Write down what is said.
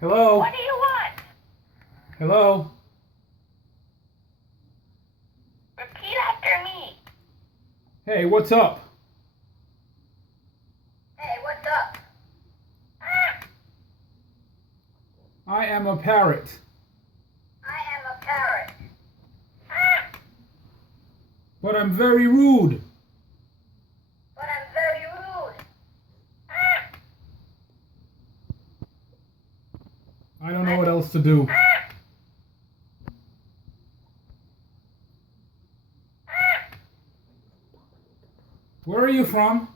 Hello? What do you want? Hello? Repeat after me. Hey, what's up? Hey, what's up? I am a parrot. I am a parrot. But I'm very rude. But I'm very rude. I don't know what else to do. Where are you from?